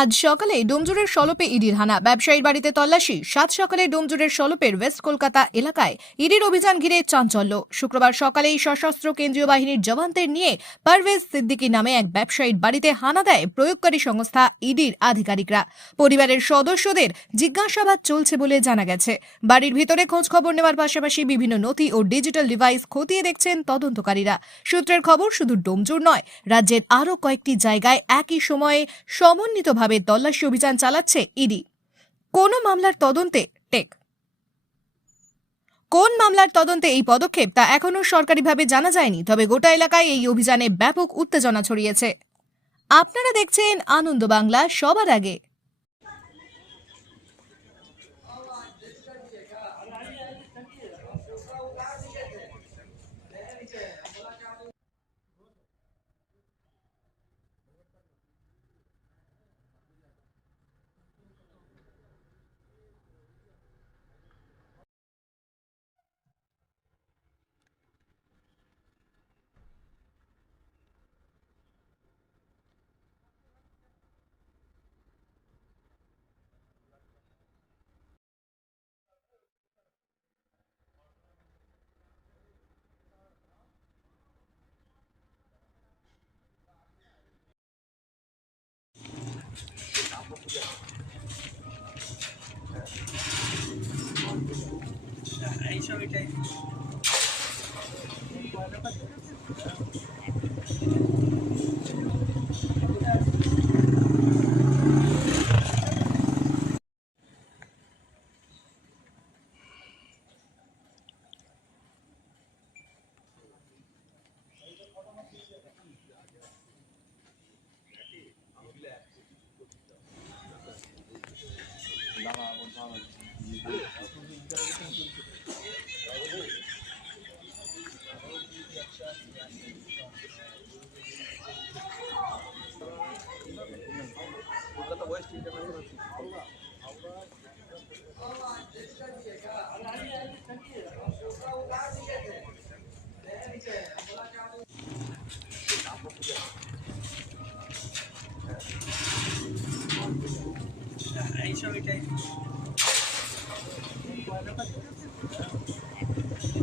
আজ সকালে ডোমজুড়ের সলপে ইডির হানা, ব্যবসায়ীর বাড়িতে তল্লাশি। সাত সকালে ডোমজুড়ের সলপের ওয়েস্ট কলকাতা এলাকায় ইডির অভিযান ঘিরে চাঞ্চল্য। শুক্রবার সকালেই সশস্ত্র কেন্দ্রীয় বাহিনীর জওয়ানদের নিয়ে পারভেজ সিদ্দিকী নামে এক ব্যবসায়ীর বাড়িতে হানা দেয় প্রয়োগকারী সংস্থা ইডির আধিকারিকরা। পরিবারের সদস্যদের জিজ্ঞাসাবাদ চলছে বলে জানা গেছে। বাড়ির ভিতরে খোঁজ খবর নেওয়ার পাশাপাশি বিভিন্ন নথি ও ডিজিটাল ডিভাইস খতিয়ে দেখছেন তদন্তকারীরা। সূত্রের খবর, শুধু ডোমজুড় নয়, রাজ্যের আরও কয়েকটি জায়গায় একই সময়ে সমন্বিতভাবে তল্লাশি অভিযান চালাচ্ছে ইডি। কোন মামলার তদন্তে এই পদক্ষেপ তা এখনো সরকারিভাবে জানা যায়নি, তবে গোটা এলাকায় এই অভিযানে ব্যাপক উত্তেজনা ছড়িয়েছে। আপনারা দেখছেন আনন্দ বাংলা, সবার আগে।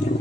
এই